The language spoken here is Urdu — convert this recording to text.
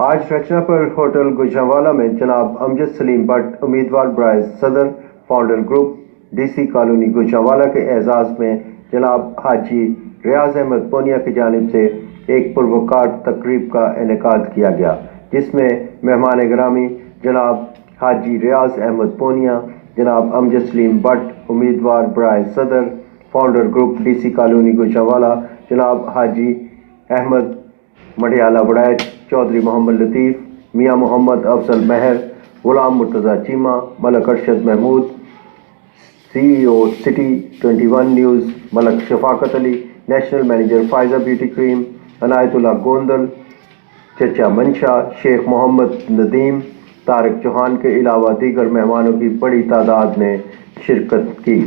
آج رچنا پر ہوٹل گجرانوالہ میں جناب امجد سلیم بٹ امیدوار برائے صدر founder group D C colony Gujranwala کے اعزاز میں جناب حاجی ریاض احمد پونیا کی جانب سے ایک پروکار تقریب کا انعقاد کیا گیا، جس میں مہمان گرامی جناب حاجی ریاض احمد پونیا، جناب امجد سلیم بٹ امیدوار برائے صدر founder group D C colony Gujranwala, جناب حاجی احمد مڈیالہ وڑائچ، چودھری محمد لطیف، میاں محمد افضل مہر، غلام مرتضیٰ چیمہ، ملک ارشد محمود، سی ای او سٹی 21 نیوز ملک شفاقت علی، نیشنل مینیجر فائزہ بیوٹی کریم عنایت اللہ گوندل، چچا منشا، شیخ محمد ندیم، طارق چوہان کے علاوہ دیگر مہمانوں کی بڑی تعداد نے شرکت کی۔